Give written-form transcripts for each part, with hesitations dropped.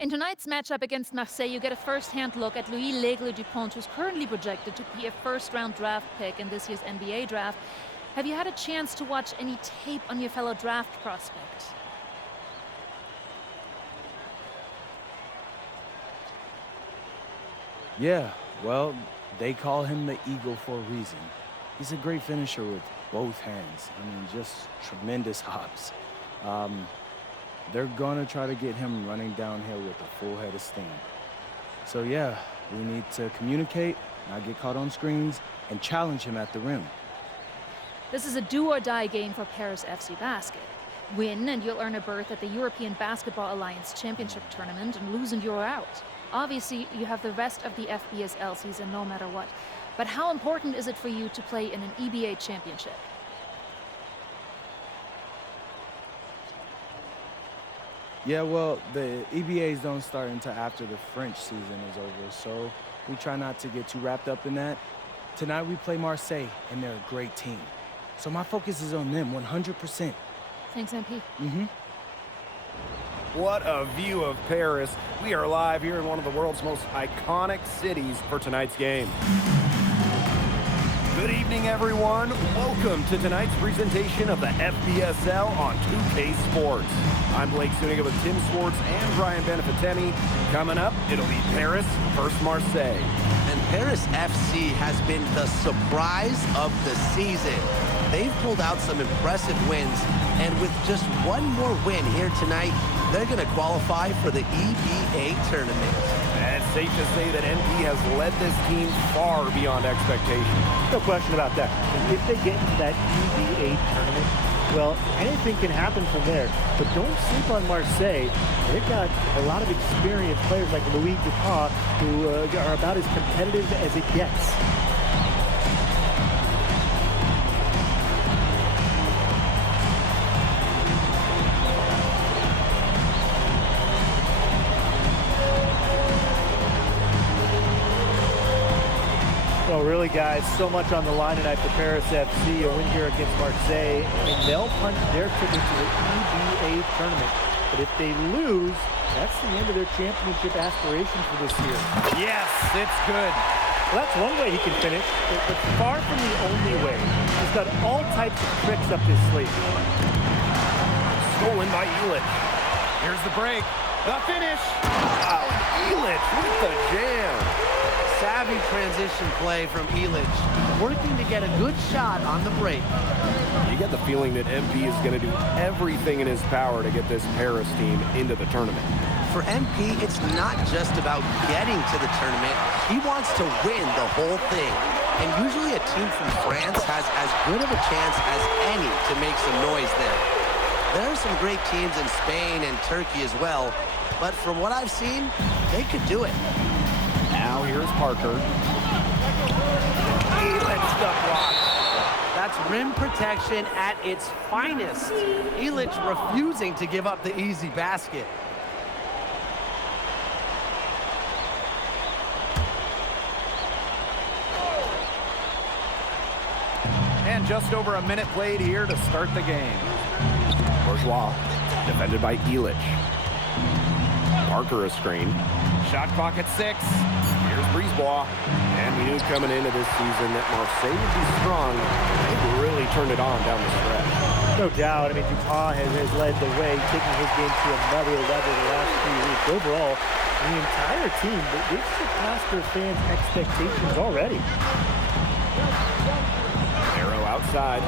In tonight's matchup against Marseille, you get a first-hand look at Louis L'Aigle-Dupont, who's currently projected to be a first-round draft pick in this year's NBA draft. Have you had a chance to watch any tape on your fellow draft prospect? Yeah, well, they call him the Eagle for a reason. He's a great finisher with both hands. I mean, just tremendous hops. They're gonna try to get him running downhill with a full head of steam. So yeah, we need to communicate, not get caught on screens, and challenge him at the rim. This is a do-or-die game for Paris FC Basket. Win, and you'll earn a berth at the European Basketball Alliance Championship Tournament, and lose and you're out. Obviously, you have the rest of the FBSL season no matter what. But how important is it for you to play in an EBA championship? Yeah, well, the EBAs don't start until after the French season is over, so we try not to get too wrapped up in that. Tonight we play Marseille, and they're a great team. So my focus is on them 100%. Thanks, MP. What a view of Paris. We are live here in one of the world's most iconic cities for tonight's game. Good evening, everyone. Welcome to tonight's presentation of the FBSL on 2K Sports. I'm Blake Zuniga with Tim Swartz and Brian Benefitemi. Coming up, it'll be Paris versus Marseille. And Paris FC has been the surprise of the season. They've pulled out some impressive wins, and with just one more win here tonight, they're going to qualify for the EBA tournament. And it's safe to say that MP has led this team far beyond expectation. No question about that. If they get into that EBA tournament, well, anything can happen from there. But don't sleep on Marseille. They've got a lot of experienced players like Louis Dupont who are about as competitive as it gets. Well, really, guys, so much on the line tonight for Paris FC. A win here against Marseille, and they'll punch their ticket to the EBA tournament. But if they lose, that's the end of their championship aspiration for this year. Yes, it's good. Well, that's one way he can finish, but far from the only way. He's got all types of tricks up his sleeve. Stolen by Illich. Here's the break. The finish. Oh, Illich with the jam. Savvy transition play from Illich, working to get a good shot on the break. You get the feeling that MP is going to do everything in his power to get this Paris team into the tournament. For MP, it's not just about getting to the tournament. He wants to win the whole thing. And usually a team from France has as good of a chance as any to make some noise there. There are some great teams in Spain and Turkey as well, but from what I've seen, they could do it. Now here's Parker. Illich the block. That's rim protection at its finest. Illich refusing to give up the easy basket. And just over a minute played here to start the game. Bourgeois, defended by Illich. Parker a screen. Shot clock at 6. Here's Brisebois. And we knew coming into this season that Marseille would be strong. They really turned it on down the stretch. No doubt. I mean, Dupont has led the way, taking his game to another level the last few weeks. Overall, the entire team, they've surpassed their fans' expectations already. Arrow outside.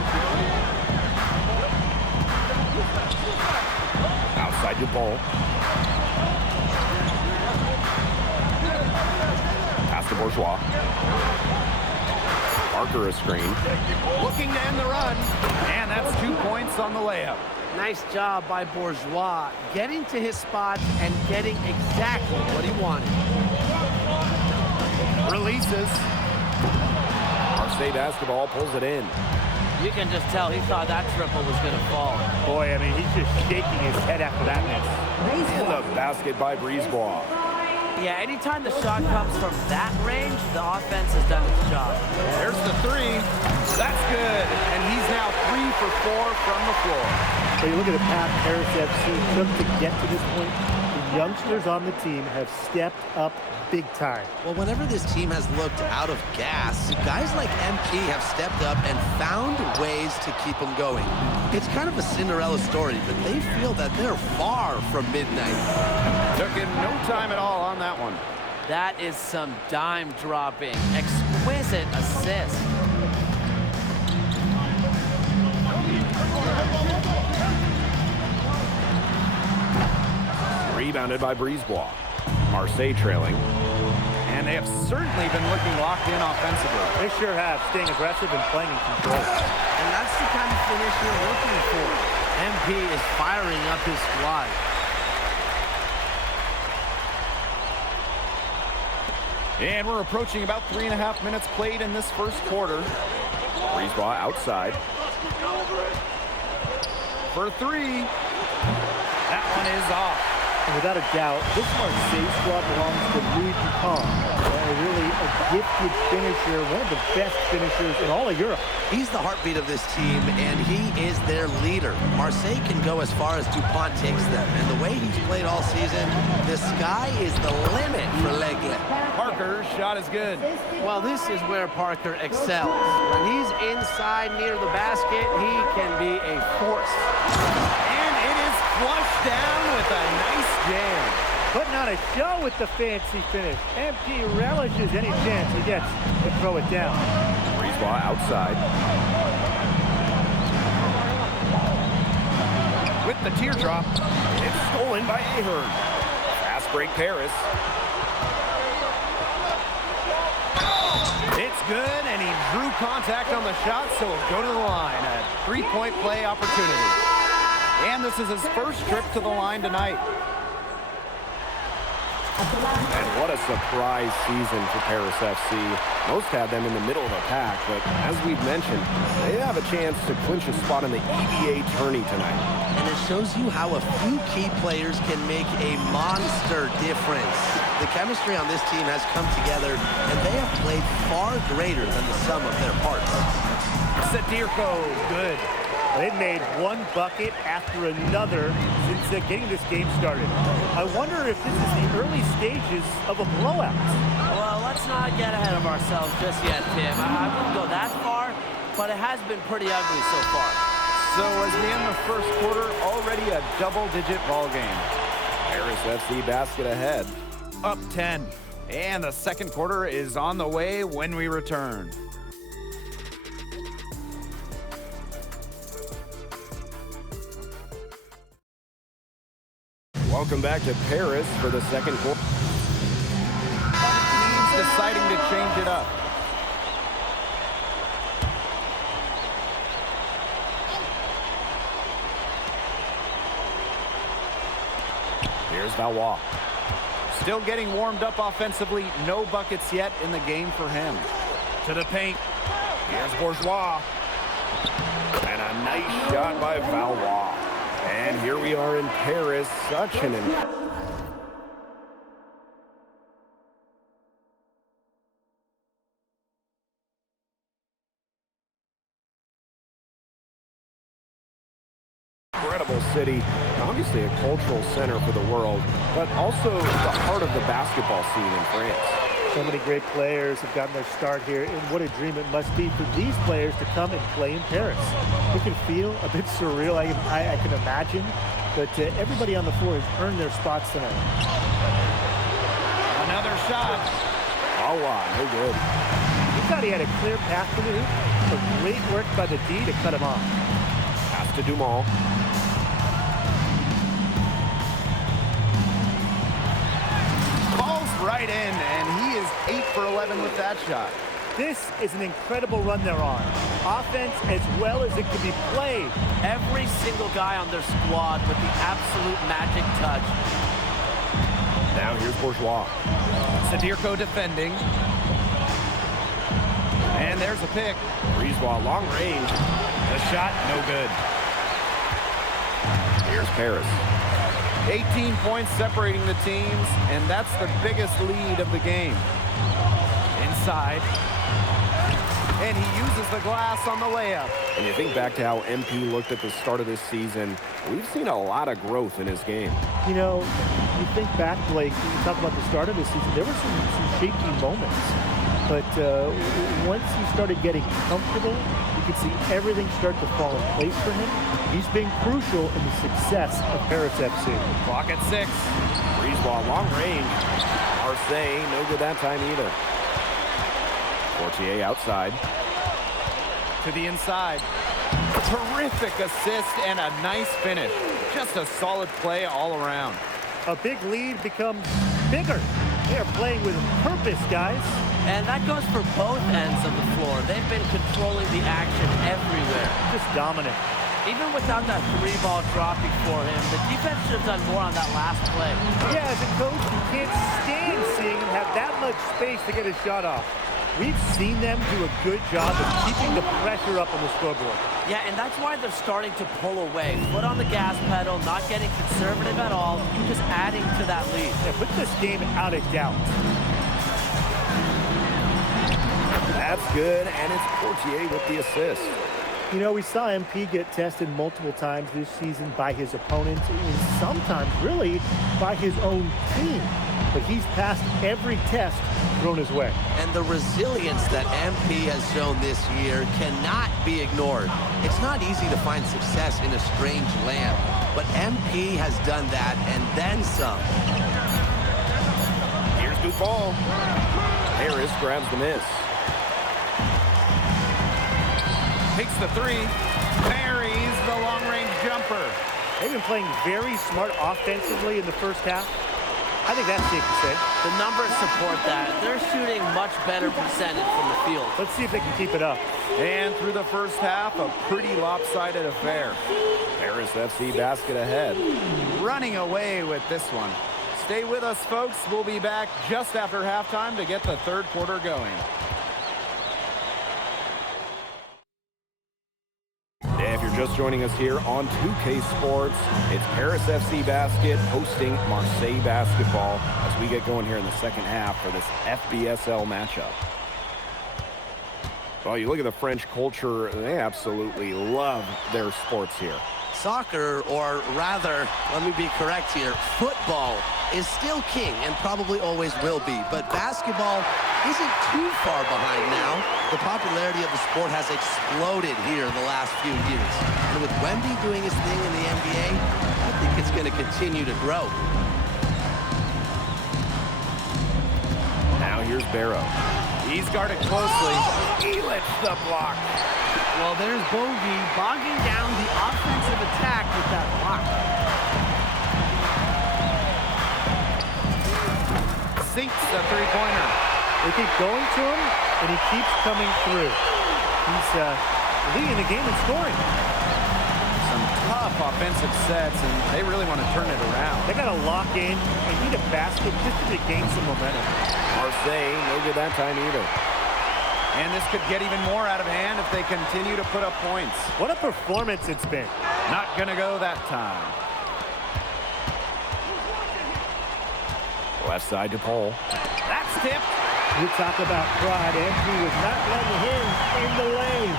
Outside Dupont. Pass to Bourgeois. Parker a screen. Looking to end the run. And that's 2 points on the layup. Nice job by Bourgeois, getting to his spot and getting exactly what he wanted. Releases. Marseille basketball pulls it in. You can just tell he thought that triple was going to fall. Boy, I mean, he's just shaking his head after that miss. And the basket by Brisebois. Yeah, anytime the shot comes from that range, the offense has done its job. There's the 3. That's good. And he's now 3 for 4 from the floor. So you look at the path Paris FC took to get to this point. youngsters on the team have stepped up big time. Well, whenever this team has looked out of gas, guys like MP have stepped up and found ways to keep them going. It's kind of a Cinderella story, but they feel that they're far from midnight. Took him no time at all on that one. That is some dime dropping. Exquisite assist. Rebounded by Brisebois. Marseille trailing. And they have certainly been looking locked in offensively. They sure have, staying aggressive and playing in control. And that's the kind of finish you're looking for. MP is firing up his squad. And we're approaching about 3.5 minutes played in this first quarter. Brisebois outside. For three. That one is off. And without a doubt, this Marseille squad belongs to Louis Dupont. Really a gifted finisher, one of the best finishers in all of Europe. He's the heartbeat of this team, and he is their leader. Marseille can go as far as Dupont takes them, and the way he's played all season, the sky is the limit for Legle. Parker's shot is good. Well, this is where Parker excels. When he's inside near the basket, he can be a force. And it is flushed down with a nice jam. Putting on a show with the fancy finish. MP relishes any chance he gets to throw it down. Brisebois outside. With the teardrop, it's stolen by Ahern. Fast break Paris. It's good, and he drew contact on the shot, so he'll go to the line. A three-point play opportunity. And this is his first trip to the line tonight. And what a surprise season for Paris FC. Most had them in the middle of the pack, but as we've mentioned, they have a chance to clinch a spot in the EVA tourney tonight. And it shows you how a few key players can make a monster difference. The chemistry on this team has come together, and they have played far greater than the sum of their parts. Sadirko, good. They've made one bucket after another since getting this game started. I wonder if this is the early stages of a blowout. Well, let's not get ahead of ourselves just yet, Tim. I wouldn't go that far, but it has been pretty ugly so far. So as we end the first quarter, already a double-digit ball game. Paris FC basket ahead. Up 10. And the second quarter is on the way when we return. Welcome back to Paris for the second quarter. Teams deciding to change it up. Here's Valois. Still getting warmed up offensively. No buckets yet in the game for him. To the paint. Here's Bourgeois. And a nice shot by Valois. And here we are in Paris. Such an incredible city. Obviously a cultural center for the world, but also the heart of the basketball scene in France. So many great players have gotten their start here, and what a dream it must be for these players to come and play in Paris. It can feel a bit surreal, I can imagine, but everybody on the floor has earned their spots tonight. Another shot. Oh, wow, no good. He thought he had a clear path to the hoop, but great work by the D to cut him off. Pass to Dumont. Falls right in, and he is 8 for 11 with that shot. This is an incredible run they're on. Offense as well as it can be played. Every single guy on their squad with the absolute magic touch. Now here's Bourgeois. Sadirko defending. And there's a pick. Brisebois, long range. The shot, no good. Here's Paris. 18 points separating the teams, and that's the biggest lead of the game. Inside. And he uses the glass on the layup. And you think back to how MP looked at the start of this season, we've seen a lot of growth in his game. You know, you think back, Blake, you talk about the start of the season, there were some shaky moments. But once he started getting comfortable, you could see everything start to fall in place for him. He's been crucial in the success of Paris FC. Clock at 6. Breeze ball, long range. Marseille, no good that time either. Portier outside. To the inside. Terrific assist and a nice finish. Just a solid play all around. A big lead becomes bigger. They are playing with purpose, guys. And that goes for both ends of the floor. They've been controlling the action everywhere. Just dominant. Even without that 3-ball dropping for him, the defense should have done more on that last play. Yeah, as a coach, you can't stand seeing him have that much space to get his shot off. We've seen them do a good job of keeping the pressure up on the scoreboard. Yeah, and that's why they're starting to pull away. Foot on the gas pedal, not getting conservative at all, just adding to that lead. Yeah, put this game out of doubt. That's good, and it's Portier with the assist. You know, we saw MP get tested multiple times this season by his opponents, and sometimes really by his own team. But he's passed every test thrown his way. And the resilience that MP has shown this year cannot be ignored. It's not easy to find success in a strange land, but MP has done that and then some. Here's Dupont. Harris grabs the miss. Takes the 3. Buries the long-range jumper. They've been playing very smart offensively in the first half. I think that's safe to say. The numbers support that. They're shooting much better percentage from the field. Let's see if they can keep it up. And through the first half, a pretty lopsided affair. Paris FC basket ahead. Running away with this one. Stay with us, folks. We'll be back just after halftime to get the third quarter going. If you're just joining us here on 2K Sports, it's Paris FC Basket hosting Marseille Basketball as we get going here in the second half for this FBSL matchup. Well, you look at the French culture, they absolutely love their sports here. Soccer, or rather, let me be correct here, football is still king and probably always will be. But basketball isn't too far behind now. The popularity of the sport has exploded here in the last few years. And with Wemby doing his thing in the NBA, I think it's going to continue to grow. Now here's Barrow. He's guarded closely. Elitch the block. Well, there's Bogey bogging down the offensive attack with that block. Sinks the three-pointer. They keep going to him, and he keeps coming through. He's leading the game in scoring. Some tough offensive sets, and they really want to turn it around. They got to lock in and need a basket just to gain some momentum. Marseille, no good that time either. And this could get even more out of hand if they continue to put up points. What a performance it's been. Not going to go that time. Left side to Paul. That's tipped. You talk about pride, and he was not letting him in the lane.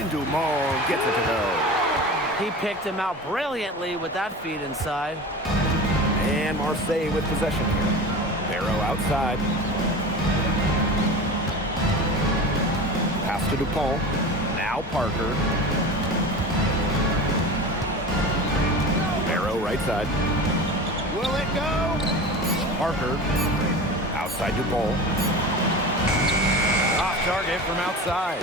And Dumont gets it to go. He picked him out brilliantly with that feed inside. And Marseille with possession here. Barrow outside. Pass to Dupont. Now Parker. Barrow right side. Will it go? Parker. Outside Dupont. Off target from outside.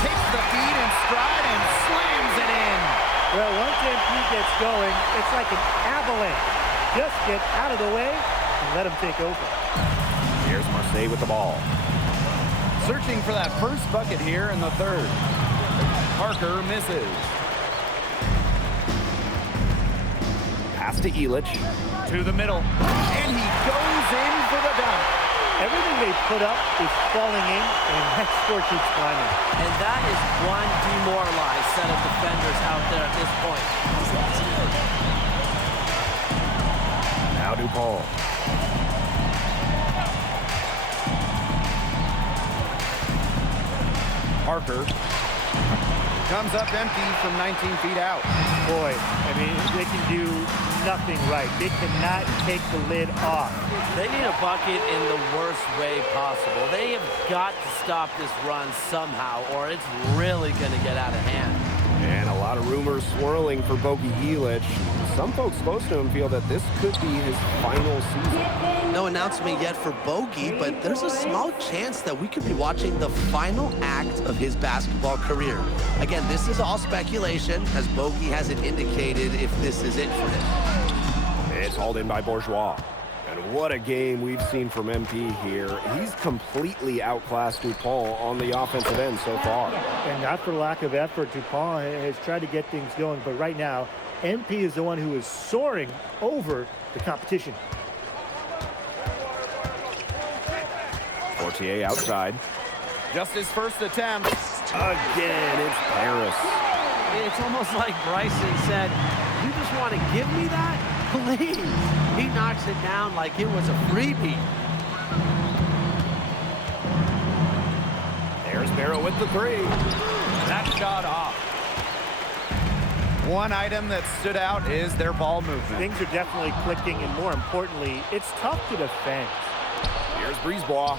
Takes the feed in stride and slams it in. Well, once MP gets going, it's like an avalanche. Just get out of the way and let him take over. Here's Marseille with the ball. Searching for that first bucket here in the third. Parker misses. Pass to Elitch. To the middle. And he goes in for the dunk. Everything they put up is falling in, and that score keeps climbing. And that is one demoralized set of defenders out there at this point. Now Now DuPaul. Parker comes up empty from 19 feet out. Boy, I mean, they can do nothing right. They cannot take the lid off. They need a bucket in the worst way possible. They have got to stop this run somehow, or it's really going to get out of hand. And a lot of rumors swirling for Bogey Elich. Some folks close to him feel that this could be his final season. No announcement yet for Bogey, but there's a small chance that we could be watching the final act of his basketball career. Again, this is all speculation, as Bogey hasn't indicated if this is it for him. It's hauled in by Bourgeois. And what a game we've seen from MP here. He's completely outclassed DuPaul on the offensive end so far. And not for lack of effort, DuPont has tried to get things going, but right now, MP is the one who is soaring over the competition. Fortier outside. Just his first attempt. Again, it's Paris. It's almost like Bryson said, you just want to give me that? Please. He knocks it down like it was a freebie. There's Barrow with the three. That shot off. One item that stood out is their ball movement. Things are definitely clicking, and more importantly, it's tough to defend. Here's Brisebois.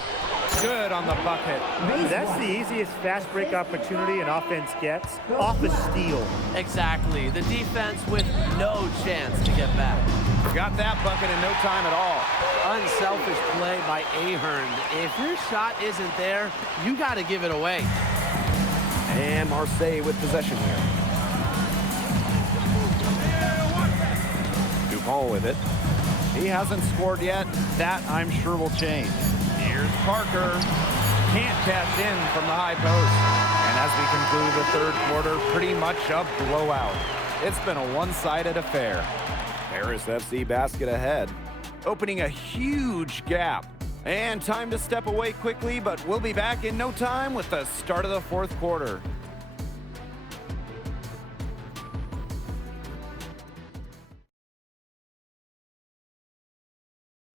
Good on the bucket. That's the easiest fast break opportunity an offense gets, off a steal. Exactly. The defense with no chance to get back. Got that bucket in no time at all. Unselfish play by Ahern. If your shot isn't there, you got to give it away. And Marseille with possession here. DuPont with it. He hasn't scored yet. That, I'm sure, will change. Here's Parker. Can't cash in from the high post. And as we conclude the third quarter, pretty much a blowout. It's been a one-sided affair. Paris FC basket ahead. Opening a huge gap. And time to step away quickly, but we'll be back in no time with the start of the fourth quarter.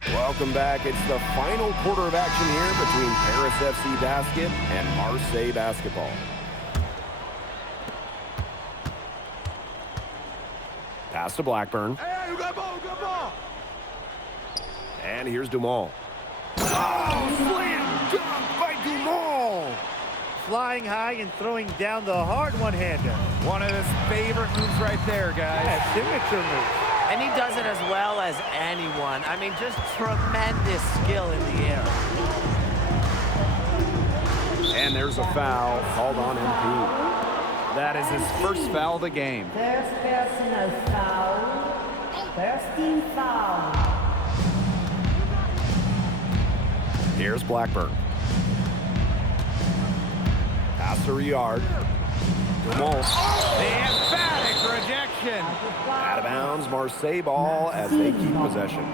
Welcome back. It's the final quarter of action here between Paris FC basket and Marseille basketball. Pass to Blackburn. Hey, you got ball, good ball. And here's Dumont. Oh, slam dunk by Dumont. Flying high and throwing down the hard one-hander. One of his favorite moves right there, guys. Yeah, signature move. And he does it as well as anyone. I mean, just tremendous skill in the air. And there's a foul called on MP. That is his first foul of the game. First personal foul. First team foul. Here's Blackburn. Pass to Riard. Dumont. The emphatic rejection. Out of bounds, Marseille ball as they keep possession.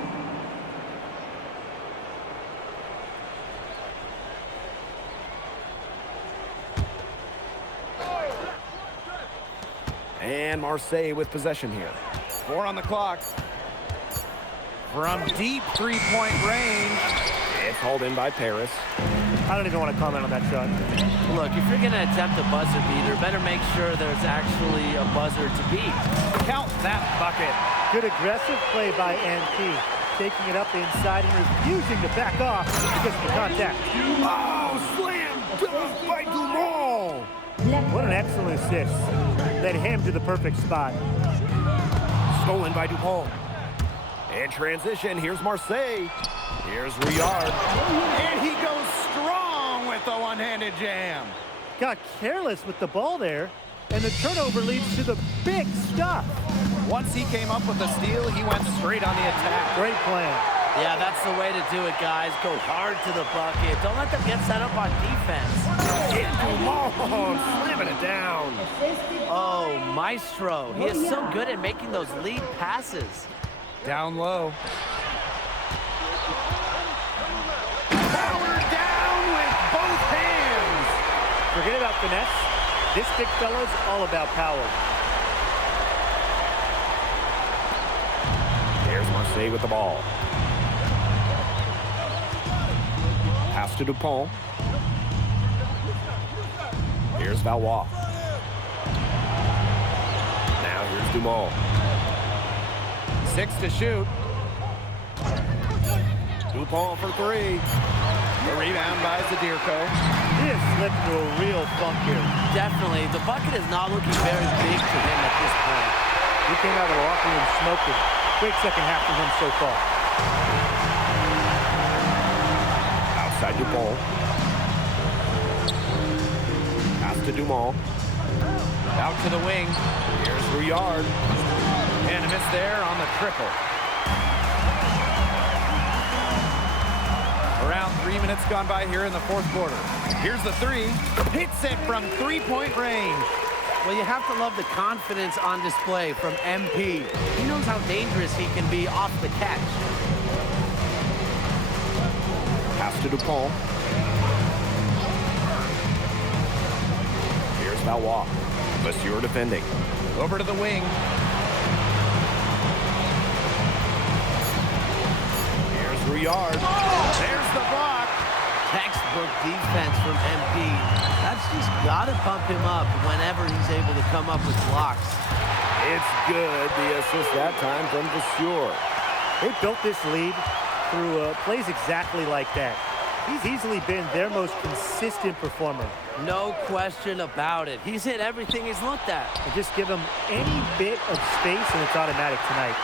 And Marseille with possession here. 4 on the clock. From deep three-point range. It's hauled in by Paris. I don't even want to comment on that shot. Look, if you're going to attempt a buzzer beater, better make sure there's actually a buzzer to beat. Count that bucket. Good aggressive play by MP, taking it up inside and refusing to back off because of the contact. Oh, slam dunk by Dumont. What an excellent assist. Led him to the perfect spot. Stolen by DuPont. In transition, here's Marseille. Here's Riard. And he goes strong with the one-handed jam. Got careless with the ball there, and the turnover leads to the big stuff. Once he came up with the steal, he went straight on the attack. Great plan. Yeah, that's the way to do it, guys. Go hard to the bucket. Don't let them get set up on defense. And Dumont slamming it down. Oh, Maestro. He is so good at making those lead passes. Down low. Power down with both hands. Forget about finesse. This big fella's all about power. Here's Marseille Marseille with the ball. Pass to Dupont. Here's Valois. Now here's Dumont. 6 to shoot. Dupont for 3. The rebound by Zadirko. He has slipped into a real funk here. Definitely. The bucket is not looking very big to him at this point. He came out of the locker room smoking. Great second half from him so far. Outside Dupont. Pass to Dumont. Out to the wing. Here's Rouillard. And a miss there on the triple. Around 3 minutes gone by here in the fourth quarter. Here's the three. Hits it from three-point range. Well, you have to love the confidence on display from MP. He knows how dangerous he can be off the catch. Pass to Dupont. Here's Valois. Monsieur defending. Over to the wing. Here's Rouillard. There's the block. Textbook defense from MP. That's just got to pump him up whenever he's able to come up with blocks. It's good. The assist that time from Monsieur. They built this lead through plays exactly like that. He's easily been their most consistent performer. No question about it. He's hit everything he's looked at. And just give him any bit of space and it's automatic tonight.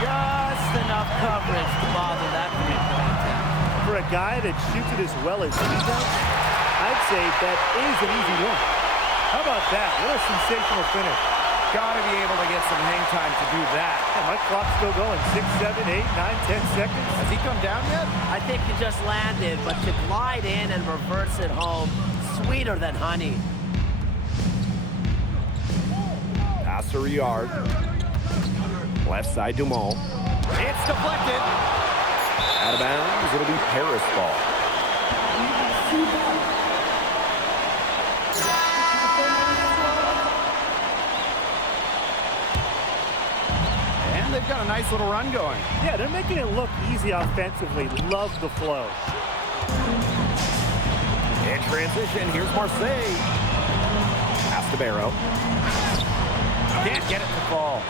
Just enough coverage to bother that three-point attempt. For a guy that shoots it as well as he does, I'd say that is an easy one. How about that? What a sensational finish. Got to be able to get some hang time to do that. Yeah, my clock's still going. 6, 7, 8, 9, 10 seconds. Has he come down yet? I think he just landed, but to glide in and reverse it home, sweeter than honey. Pass to Rouillard. Left side Dumont. It's deflected. Out of bounds. It'll be Paris ball. And they've got a nice little run going. Yeah, they're making it look easy offensively. Love the flow. In transition, here's Marseille. Pass to Barrow. Can't get it to fall.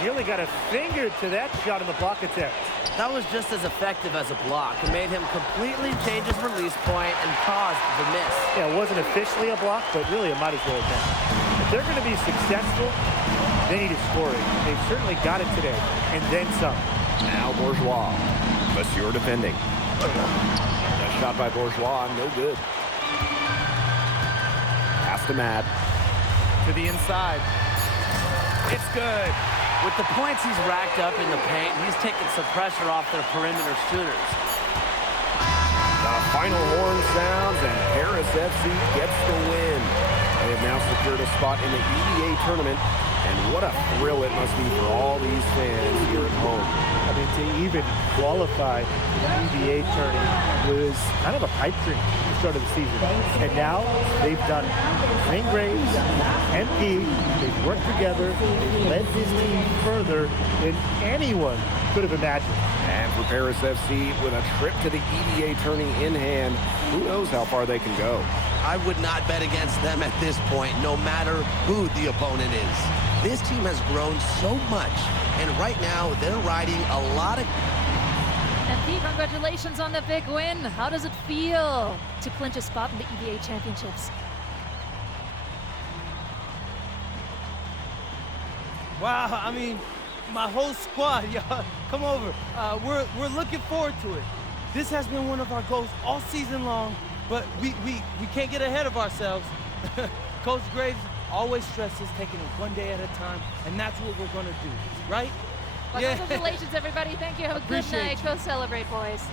Nearly got a finger to that shot in the block attempt. That was just as effective as a block. It made him completely change his release point and caused the miss. Yeah, it wasn't officially a block, but really it might as well have been. If they're going to be successful, they need a scoring. They've certainly got it today, and then some. Now Bourgeois. Monsieur defending. That shot by Bourgeois, no good. Pass to Mad. To the inside. It's good. With the points he's racked up in the paint, he's taken some pressure off their perimeter shooters. The final horn sounds, and Paris FC gets the win. They have now secured a spot in the EDA tournament, and what a thrill it must be for all these fans here at home. I mean, to even qualify for the EDA tournament was kind of a pipe dream at the start of the season. And now they've done it. Wayne Graves, MP, they've worked together, they've led this team further than anyone could have imagined. And for Paris FC, with a trip to the EDA tourney in hand, who knows how far they can go. I would not bet against them at this point, no matter who the opponent is. This team has grown so much, and right now they're riding a lot of... And Pete, congratulations on the big win. How does it feel to clinch a spot in the EDA Championships? Wow, I mean, my whole squad, y'all, come over. We're looking forward to it. This has been one of our goals all season long, but we can't get ahead of ourselves. Coach Graves always stresses taking it one day at a time, and that's what we're going to do, right? Well, yeah. congratulations, everybody. Thank you. Have a good Appreciate night. you. Go celebrate, boys.